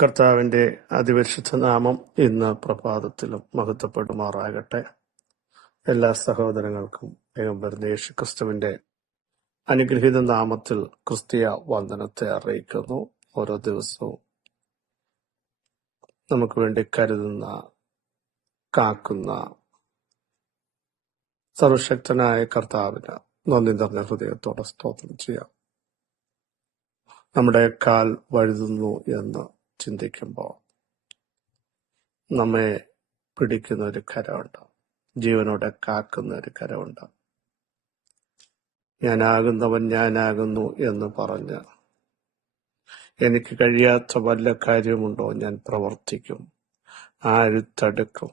കർത്താവിന്റെ അതിപരിശുദ്ധ നാമം ഇന്ന് പ്രഭാതത്തിലും മഹത്വപ്പെടുമാറാകട്ടെ. എല്ലാ സഹോദരങ്ങൾക്കും പൈഗംബർ യേശു ക്രിസ്തുവിന്റെ അനുഗ്രഹീത നാമത്തിൽ ക്രിസ്തീയ വന്ദനത്തെ അറിയിക്കുന്നു. ഓരോ ദിവസവും നമുക്ക് വേണ്ടി കരുതുന്ന, കാക്കുന്ന സർവശക്തനായ കർത്താവിന് നന്ദി നിറഞ്ഞ ഹൃദയത്തോടെ സ്തോത്രം ചെയ്യാം. നമ്മുടെ കാൽ വഴുതുന്നു എന്ന് ചിന്തിക്കുമ്പോൾ നമ്മെ പിടിക്കുന്ന ഒരു കരമുണ്ട്, ജീവനോടെ കാക്കുന്ന ഒരു കരമുണ്ട്. ഞാനാകുന്നവൻ ഞാനാകുന്നു എന്ന് പറഞ്ഞ് എനിക്ക് കഴിയാത്ത വല്ല കാര്യമുണ്ടോ ഞാൻ പ്രവർത്തിക്കും, ആര് തടുക്കും?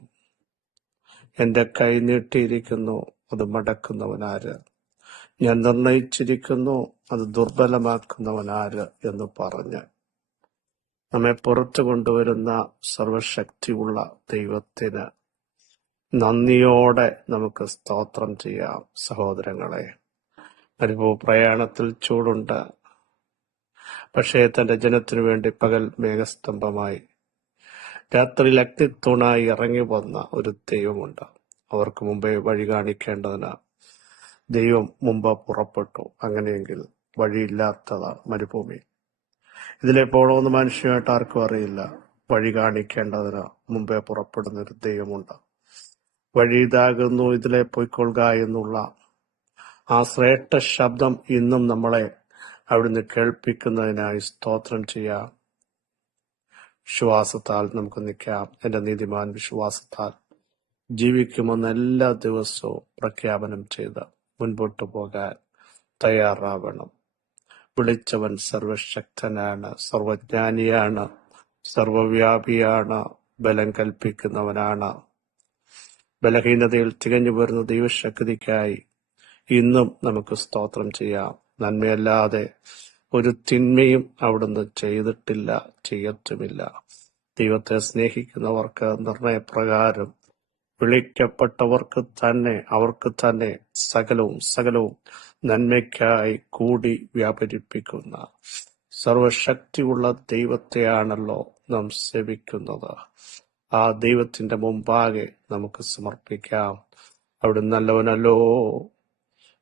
എന്റെ കൈ നീട്ടിയിരിക്കുന്നു, അത് മടക്കുന്നവനാര്? ഞാൻ നിർണയിച്ചിരിക്കുന്നു, അത് ദുർബലമാക്കുന്നവനാര് എന്ന് പറഞ്ഞ് നമ്മെ പുറത്തു കൊണ്ടുവരുന്ന സർവശക്തിയുള്ള ദൈവത്തിന് നന്ദിയോടെ നമുക്ക് സ്തോത്രം ചെയ്യാം. സഹോദരങ്ങളെ, പ്രയാണത്തിൽ ചൂടുണ്ട്, പക്ഷേ തന്റെ ജനത്തിനു വേണ്ടി പകൽ മേഘസ്തംഭമായി രാത്രിയിൽ അഗ്നിത്തൂണായി ഇറങ്ങി വന്ന ഒരു ദൈവമുണ്ട്. അവർക്ക് മുമ്പേ വഴി കാണിക്കേണ്ടതിന് ദൈവം മുമ്പ് പുറപ്പെട്ടു. അങ്ങനെയെങ്കിൽ വഴിയില്ലാത്തതാണ് മരുഭൂമി. ഇതിലെ പോകണമെന്ന് മനുഷ്യമായിട്ട് ആർക്കും അറിയില്ല. വഴി കാണിക്കേണ്ടതിന് മുമ്പേ പുറപ്പെടുന്ന ഒരു ദൈവമുണ്ട്. വഴി ഇതാകുന്നു, ഇതിലെ പൊയ്ക്കൊള്ളുക എന്നുള്ള ആ ശ്രേഷ്ഠ ശബ്ദം ഇന്നും നമ്മളെ അവിടുന്ന് കേൾപ്പിക്കുന്നതിനായി സ്തോത്രം ചെയ്യാം. വിശ്വാസത്താൽ നമുക്ക് നിൽക്കാം. എന്റെ നീതിമാൻ വിശ്വാസത്താൽ ജീവിക്കുമെന്ന് എല്ലാ ദിവസവും പ്രഖ്യാപനം ചെയ്ത് മുൻപോട്ട് പോകാൻ തയ്യാറാവണം. വിളിച്ചവൻ സർവശക്തനാണ്, സർവജ്ഞാനിയാണ്, സർവവ്യാപിയാണ്, ബലം കൽപ്പിക്കുന്നവനാണ്. ബലഹീനതയിൽ തികഞ്ഞു വരുന്ന ദൈവശക്തിക്കായി ഇന്നും നമുക്ക് സ്തോത്രം ചെയ്യാം. നന്മയല്ലാതെ ഒരു തിന്മയും അവിടുന്ന് ചെയ്തിട്ടില്ല, ചെയ്യത്തുമില്ല. ദൈവത്തെ സ്നേഹിക്കുന്നവർക്ക് നിർണയപ്രകാരം വിളിക്കപ്പെട്ടവർക്ക് തന്നെ, അവർക്ക് തന്നെ സകലവും നന്മയ്ക്കായി കൂടി വ്യാപരിപ്പിക്കുന്ന സർവശക്തിയുള്ള ദൈവത്തെയാണല്ലോ നാം സേവിക്കുന്നത്. ആ ദൈവത്തിന്റെ മുമ്പാകെ നമുക്ക് സമർപ്പിക്കാം. അവിടുന്ന് നല്ലവനല്ലോ,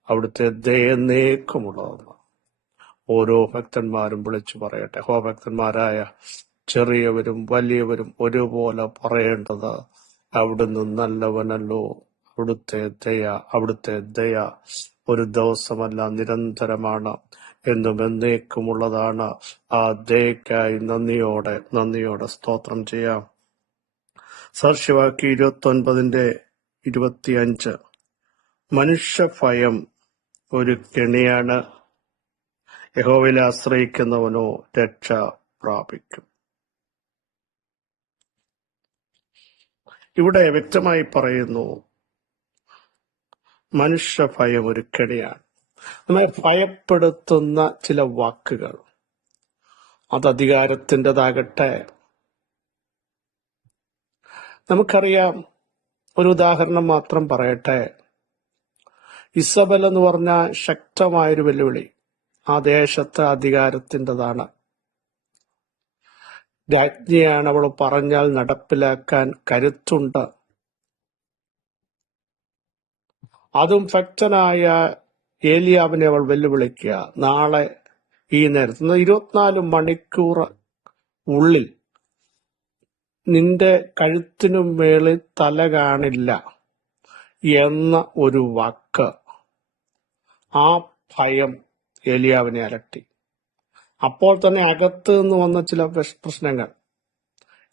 അവിടുത്തെ ദയനേക്കുമുള്ളതെന്ന് ഓരോ ഭക്തന്മാരും വിളിച്ചു പറയട്ടെ. ഭക്തന്മാരായ ചെറിയവരും വലിയവരും ഒരുപോലെ പറയേണ്ടത് അവിടുന്ന് നല്ലവനല്ലോ. അവിടുത്തെ ദയ ഒരു ദിവസമല്ല, നിരന്തരമാണ്, എന്നും എന്നേക്കുമുള്ളതാണ്. ആ ദയക്കായി നന്ദിയോടെ സ്തോത്രം ചെയ്യാം. സാക്ഷ്യവാക്യം 29:25 മനുഷ്യഭയം ഒരു കെണിയാണ്, യഹോവയിൽ ആശ്രയിക്കുന്നവനോ രക്ഷ പ്രാപിക്കും. ഇവിടെ വ്യക്തമായി പറയുന്നു, മനുഷ്യഭയം ഒരു കെണിയാണ്. നമ്മെ ഭയപ്പെടുത്തുന്ന ചില വാക്കുകൾ, അത് അധികാരത്തിൻ്റെതാകട്ടെ. നമുക്കറിയാം, ഒരു ഉദാഹരണം മാത്രം പറയട്ടെ. ഇസബൽ എന്ന് പറഞ്ഞ ശക്തമായൊരു വെല്ലുവിളി ആ ദേശത്തെ അധികാരത്തിൻ്റെതാണ്. രാജ്ഞിയാണ്, അവൾ പറഞ്ഞാൽ നടപ്പിലാക്കാൻ കരുത്തുണ്ട്. അതും ഭക്തനായ ഏലിയാവിനെ അവൾ വെല്ലുവിളിക്കുക, നാളെ ഈ നേരത്ത് 24 മണിക്കൂർ ഉള്ളിൽ നിന്റെ കഴുത്തിനു മേളിൽ തല കാണില്ല എന്ന ഒരു വാക്ക്. ആ ഭയം ഏലിയാവിനെ അലട്ടി. അപ്പോൾ തന്നെ അകത്ത് നിന്ന് വന്ന ചില പ്രശ്നങ്ങൾ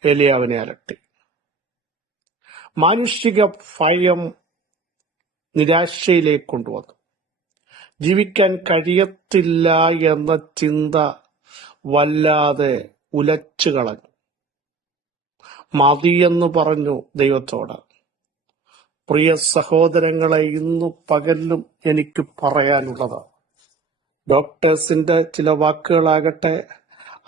ഏലിയാവിനെ അലട്ടി. മാനുഷിക ഭയം നിരാശയിലേക്ക് കൊണ്ടുവന്നു. ജീവിക്കാൻ കഴിയത്തില്ല എന്ന ചിന്ത വല്ലാതെ ഉലച്ചു കളഞ്ഞു. മതിയെന്ന് പറഞ്ഞു ദൈവത്തോട്. പ്രിയ സഹോദരങ്ങളെ, ഇന്നു പകലിലും എനിക്ക് പറയാനുള്ളത്, ഡോക്ടേഴ്സിന്റെ ചില വാക്കുകളാകട്ടെ,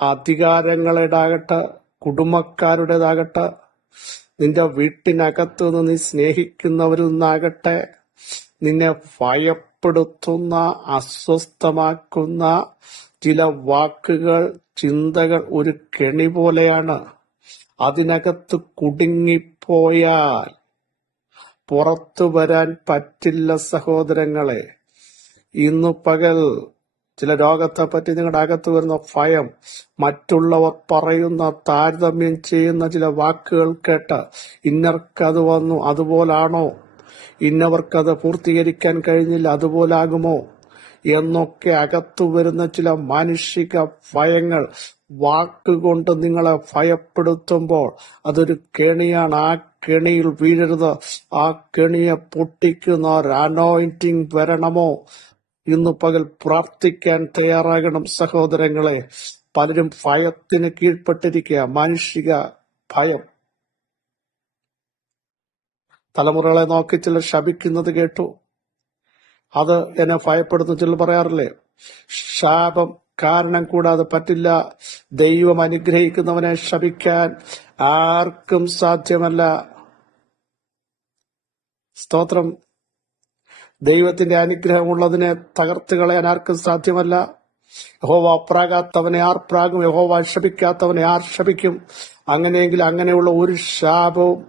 അധികാരങ്ങളുടേതാകട്ടെ, കുടുംബക്കാരുടേതാകട്ടെ, നിന്റെ വീട്ടിനകത്ത് നിന്ന് നീ സ്നേഹിക്കുന്നവരിൽ നിന്നാകട്ടെ, നിന്നെ ഭയപ്പെടുത്തുന്ന, അസ്വസ്ഥമാക്കുന്ന ചില വാക്കുകൾ, ചിന്തകൾ ഒരു കെണി പോലെയാണ്. അതിനകത്ത് കുടുങ്ങിപ്പോയാൽ പുറത്തു വരാൻ പറ്റില്ല സഹോദരങ്ങളെ. ഇന്നു പകൽ ചില രോഗത്തെപ്പറ്റി നിങ്ങളുടെ അകത്ത് വരുന്ന ഭയം, മറ്റുള്ളവർ പറയുന്ന താരതമ്യം ചെയ്യുന്ന ചില വാക്കുകൾ കേട്ട് ഇന്നർക്കത് വന്നു അതുപോലാണോ, ഇന്നവർക്കത് പൂർത്തീകരിക്കാൻ കഴിഞ്ഞില്ല അതുപോലാകുമോ എന്നൊക്കെ അകത്തു വരുന്ന ചില മാനുഷിക ഭയങ്ങൾ വാക്കുകൊണ്ട് നിങ്ങളെ ഭയപ്പെടുത്തുമ്പോൾ അതൊരു കെണിയാണ്. ആ കെണിയിൽ വീഴരുത്. ആ കെണിയെ പൊട്ടിക്കുന്ന ഒരു അനോയിന്റിങ് വരണമോ? ഇന്ന് പകൽ പ്രാർത്ഥിക്കാൻ തയ്യാറാകണം സഹോദരങ്ങളെ. പലരും ഭയത്തിന് കീഴ്പ്പെട്ടിരിക്കുക. മാനുഷിക ഭയം. തലമുറകളെ നോക്കി ചിലർ ശപിക്കുന്നത് കേട്ടു. അത് എന്നെ ഭയപ്പെടുന്നു. ചിലർ പറയാറില്ലേ, ശാപം കാരണം കൂടാതെ പറ്റില്ല. ദൈവം അനുഗ്രഹിക്കുന്നവനെ ശപിക്കാൻ ആർക്കും സാധ്യമല്ല. സ്തോത്രം. ദൈവത്തിന്റെ അനുഗ്രഹമുള്ളതിനെ തകർത്ത് കളയാൻ ആർക്കും സാധ്യമല്ല. യഹോവ പ്രാകാത്തവനെ ആർ പ്രാകും, യഹോവ ശപിക്കാത്തവനെ ആർ ശപിക്കും. അങ്ങനെയെങ്കിൽ അങ്ങനെയുള്ള ഒരു ശാപവും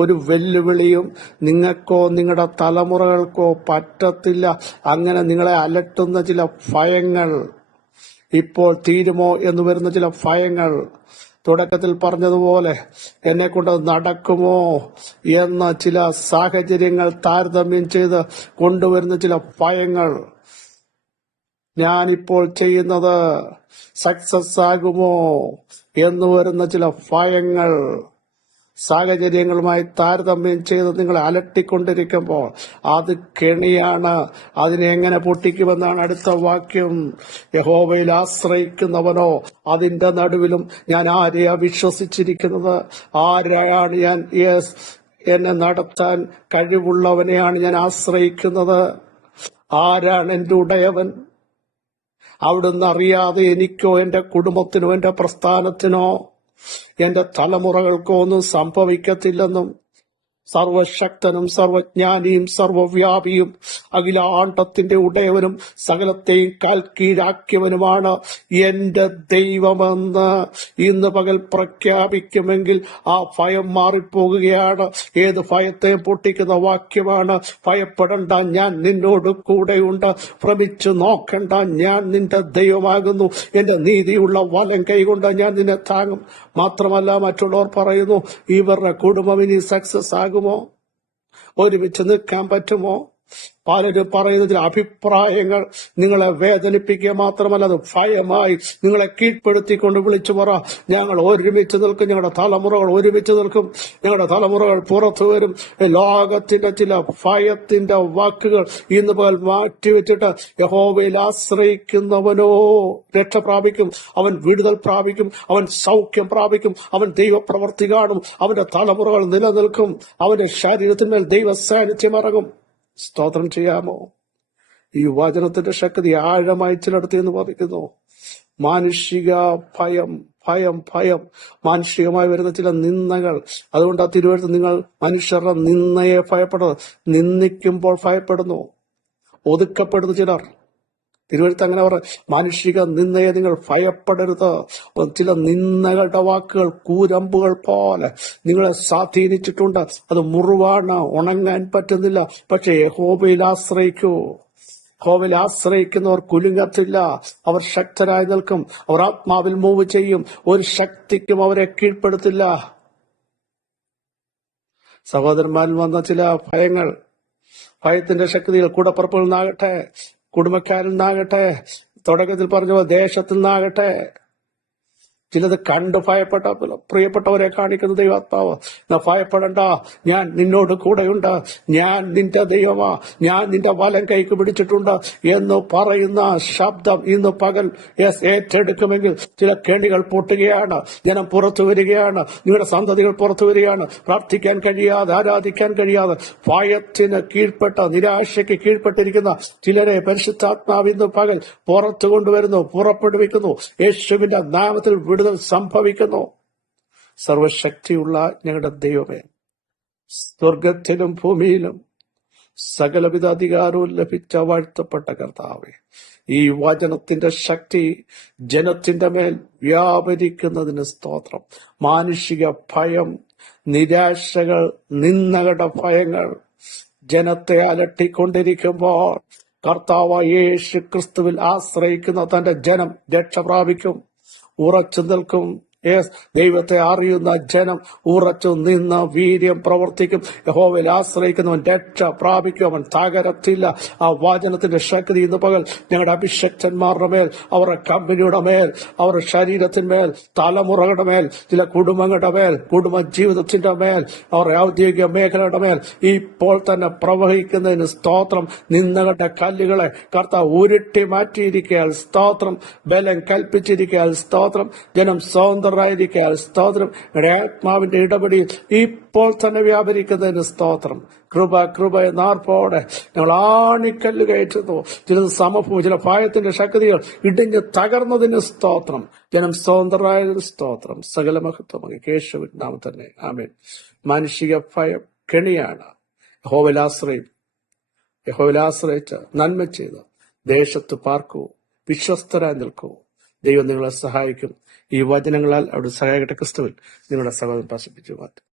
ഒരു വെല്ലുവിളിയും നിങ്ങൾക്കോ നിങ്ങളുടെ തലമുറകൾക്കോ പറ്റത്തില്ല. അങ്ങനെ നിങ്ങളെ അലട്ടുന്ന ചില ഭയങ്ങൾ, ഇപ്പോൾ തീരുമോ എന്ന് വരുന്ന ചില ഭയങ്ങൾ, തുടക്കത്തിൽ പറഞ്ഞതുപോലെ എന്നെ കൊണ്ട് നടക്കുമോ എന്ന ചില സാഹചര്യങ്ങൾ താരതമ്യം ചെയ്ത് കൊണ്ടുവരുന്ന ചില ഭയങ്ങൾ, ഞാനിപ്പോൾ ചെയ്യുന്നത് സക്സസ് ആകുമോ എന്ന് വരുന്ന ചില ഭയങ്ങൾ, സാഹചര്യങ്ങളുമായി താരതമ്യം ചെയ്ത് നിങ്ങളെ അലട്ടിക്കൊണ്ടിരിക്കുമ്പോൾ അത് കെണിയാണ്. അതിനെ എങ്ങനെ പൊട്ടിക്കുമെന്നാണ് അടുത്ത വാക്യം. യഹോവയിൽ ആശ്രയിക്കുന്നവനോ അതിന്റെ നടുവിലും ഞാൻ ആരെയാ വിശ്വസിച്ചിരിക്കുന്നത്? ആരെയാണ് ഞാൻ? എന്നെ നടത്താൻ കഴിവുള്ളവനെയാണ് ഞാൻ ആശ്രയിക്കുന്നത്. ആരാണ് എന്റെ ഉടയവൻ? അവിടുന്ന് അറിയാതെ എനിക്കോ എന്റെ കുടുംബത്തിനോ എന്റെ പ്രസ്ഥാനത്തിനോ എന്റെ തലമുറകൾക്കോ ഒന്നും സംഭവിക്കത്തില്ലെന്നും സർവശക്തനും സർവജ്ഞാനിയും സർവവ്യാപിയും അഖിലാണ്ടത്തിന്റെ ഉടയവനും സകലത്തെയും കാൽ കീഴാക്കിയവനുമാണ് എന്റെ ദൈവമെന്ന് ഇന്ന് പകൽ പ്രഖ്യാപിക്കുമെങ്കിൽ ആ ഭയം മാറിപ്പോകുകയാണ്. ഏത് ഭയത്തെയും പൊട്ടിക്കുന്ന വാക്യമാണ്, ഭയപ്പെടണ്ട, ഞാൻ നിന്നോട് കൂടെയുണ്ട്. ഭ്രമിച്ചു നോക്കണ്ട, ഞാൻ നിന്റെ ദൈവമാകുന്നു. എന്റെ നീതിയുള്ള വലം കൈകൊണ്ട് ഞാൻ നിന്നെ താങ്ങും. മാത്രമല്ല, മറ്റുള്ളവർ പറയുന്നു, ഇവരുടെ കുടുംബം ഇനി സക്സസ് ആകുമോ, ഒരുമിച്ച് നിൽക്കാൻ പറ്റുമോ? പലരും പറയുന്ന ചില അഭിപ്രായങ്ങൾ നിങ്ങളെ വേദനിപ്പിക്കുക മാത്രമല്ല, അത് ഭയമായി നിങ്ങളെ കീഴ്പ്പെടുത്തിക്കൊണ്ട് വിളിച്ചു പറ, ഞങ്ങൾ ഒരുമിച്ച് നിൽക്കും, ഞങ്ങളുടെ തലമുറകൾ ഒരുമിച്ച് നിൽക്കും, ഞങ്ങളുടെ തലമുറകൾ പുറത്തു വരും. ലോകത്തിന്റെ ചില ഭയത്തിന്റെ വാക്കുകൾ ഇന്ന് പോൽ മാറ്റിവെച്ചിട്ട് യഹോവയിൽ ആശ്രയിക്കുന്നവനോ രക്ഷ പ്രാപിക്കും, അവൻ വിടുതൽ പ്രാപിക്കും, അവൻ സൗഖ്യം പ്രാപിക്കും, അവൻ ദൈവപ്രവർത്തി കാണും, അവന്റെ തലമുറകൾ നിലനിൽക്കും, അവന്റെ ശരീരത്തിന്മേൽ ദൈവ സാന്നിധ്യം ഇറങ്ങും. സ്തോത്രം ചെയ്യാമോ? ഈ വചനത്തിന്റെ ശക്തി ആഴമായി ചിലടത്ത് എന്ന് പറയുന്നു. മാനുഷിക ഭയം, ഭയം, ഭയം, മാനുഷികമായി വരുന്ന ചില നിന്ദകൾ. അതുകൊണ്ട് ആ തിരുവഴുത്ത്, നിങ്ങൾ മനുഷ്യരുടെ നിന്ദയെ ഭയപ്പെടുന്നത്, നിന്ദിക്കുമ്പോൾ ഭയപ്പെടുന്നു, ഒതുക്കപ്പെടുന്നു ചിലർ. തിരുവഴുത്ത് അങ്ങനെ പറ, മാനുഷിക നിന്ദയെ നിങ്ങൾ ഭയപ്പെടരുത്. ചില നിന്ദകളുടെ വാക്കുകൾ കൂരമ്പുകൾ പോലെ നിങ്ങളെ സ്വാധീനിച്ചിട്ടുണ്ട്. അത് മുറിവാണ്, ഉണങ്ങാൻ പറ്റുന്നില്ല. പക്ഷെ യഹോവയിൽ ആശ്രയിക്കൂ. യഹോവയിൽ ആശ്രയിക്കുന്നവർ കുലുങ്ങത്തില്ല, അവർ ശക്തരായി നിൽക്കും, അവർ ആത്മാവിൽ മൂവ് ചെയ്യും, ഒരു ശക്തിക്കും അവരെ കീഴ്പ്പെടുത്തില്ല. സഹോദരന്മാരിൽ വന്ന ചില ഭയങ്ങൾ, ഭയത്തിന്റെ ശക്തികൾ കൂടപ്പുറപ്പിൽ നിന്നാകട്ടെ, കുടുംബക്കാരിൽ നിന്നാകട്ടെ, തുടക്കത്തിൽ പറഞ്ഞ ദേശത്തിൽ നിന്നാകട്ടെ, ചിലത് കണ്ട് ഭയപ്പെട്ട പ്രിയപ്പെട്ടവരെ കാണിക്കുന്ന ദൈവാത്മാവ്, ഭയപ്പെടണ്ട, ഞാൻ നിന്നോട് കൂടെയുണ്ട്, ഞാൻ നിന്റെ ദൈവമാ, ഞാൻ നിന്റെ വലം കൈക്ക് പിടിച്ചിട്ടുണ്ട് എന്ന് പറയുന്ന ശബ്ദം ഇന്ന് പകൽ ഏറ്റെടുക്കുമെങ്കിൽ ചില കെണികൾ പൊട്ടുകയാണ്, ജനം പുറത്തു വരികയാണ്, നിങ്ങളുടെ സന്തതികൾ പുറത്തു വരികയാണ്. പ്രാർത്ഥിക്കാൻ കഴിയാതെ, ആരാധിക്കാൻ കഴിയാതെ, ഭയത്തിന് കീഴ്പ്പെട്ട, നിരാശയ്ക്ക് കീഴ്പ്പെട്ടിരിക്കുന്ന ചിലരെ പരിശുദ്ധാത്മാവ് ഇന്ന് പകൽ പുറത്തു കൊണ്ടുവരുന്നു, പുറപ്പെടുവിക്കുന്നു. യേശുവിന്റെ നാമത്തിൽ വിടുതൽ സംഭവിക്കുന്നു. സർവശക്തിയുള്ള ഞങ്ങളുടെ ദൈവമേ, സ്വർഗത്തിലും ഭൂമിയിലും സകലവിധ അധികാരവും ലഭിച്ച വാഴ്ത്തപ്പെട്ട കർത്താവേ, ഈ വചനത്തിന്റെ ശക്തി ജനത്തിന്റെ മേൽ വ്യാപരിക്കുന്നതിന് സ്തോത്രം. മാനുഷിക ഭയം, നിരാശകൾ, നിന്ദകളുടെ ഭയങ്ങൾ ജനത്തെ അലട്ടിക്കൊണ്ടിരിക്കുമ്പോൾ കർത്താവ് യേശു ക്രിസ്തുവിൽ ആശ്രയിക്കുന്ന തന്റെ ജനം രക്ഷ പ്രാപിക്കും, ഉറച്ചു നിൽക്കും. ദൈവത്തെ അറിയുന്ന ജനം ഉറച്ചു നിന്ന് വീര്യം പ്രവർത്തിക്കും. യഹോവയിൽ ആശ്രയിക്കുന്നവൻ രക്ഷ പ്രാപിക്കും, അവൻ തകരത്തില്ല. ആ വചനത്തിന്റെ ശക്തി ഇന്ന് പകൽ ഞങ്ങളുടെ അഭിഷക്തന്മാരുടെ മേൽ, അവരുടെ കമ്പനിയുടെ മേൽ, അവരുടെ ശരീരത്തിന്മേൽ, തലമുറകളുടെ മേൽ, ചില കുടുംബങ്ങളുടെ മേൽ, കുടുംബ ജീവിതത്തിന്റെ മേൽ, അവരുടെ ഔദ്യോഗിക മേഖലയുടെ മേൽ ഇപ്പോൾ തന്നെ പ്രവഹിക്കുന്നതിന് സ്തോത്രം. നിന്ദകളുടെ കല്ലുകളെ കർത്താവ് ഉരുട്ടി മാറ്റിയിരിക്കയാൽ സ്തോത്രം. ബലം കൽപ്പിച്ചിരിക്കയാൽ സ്തോത്രം. ജനം സ്വതന്ത്രരായിരിക്കയാൽ സ്തോത്രം. ആത്മാവിന്റെ ഇടപെടിയിൽ ഇപ്പോൾ തന്നെ വ്യാപരിക്കുന്നതിന് സ്തോത്രം. കൃപ നാർപ്പോടെ ഞങ്ങൾ ആണിക്കല്ല് കയറ്റുന്നു. ചിലത് സമഭൂമി, ചില ഭയത്തിന്റെ ശക്തികൾ ഇടിഞ്ഞ് തകർന്നതിന് സ്തോത്രം. ജനം സ്വതന്ത്രരായതിന് സ്തോത്രം. സകല മഹത്വം യേശുവിൻ നാമത്തിൽ തന്നെ ആമേൻ. മാനുഷിക ഭയം കെണിയാണ്. യഹോവയിൽ ആശ്രയിച്ച് നന്മ ചെയ്ത് ദേശത്ത് പാർക്കൂ, വിശ്വസ്തരായി നിൽക്കൂ. ദൈവം നിങ്ങളെ സഹായിക്കും. ഈ വചനങ്ങളാൽ അവിടെ സഹായിക്കട്ടെ. ക്രിസ്തുവിൽ നിങ്ങളുടെ സഹോദരൻ പ്രസിപ്പിച്ചു മാറ്റും.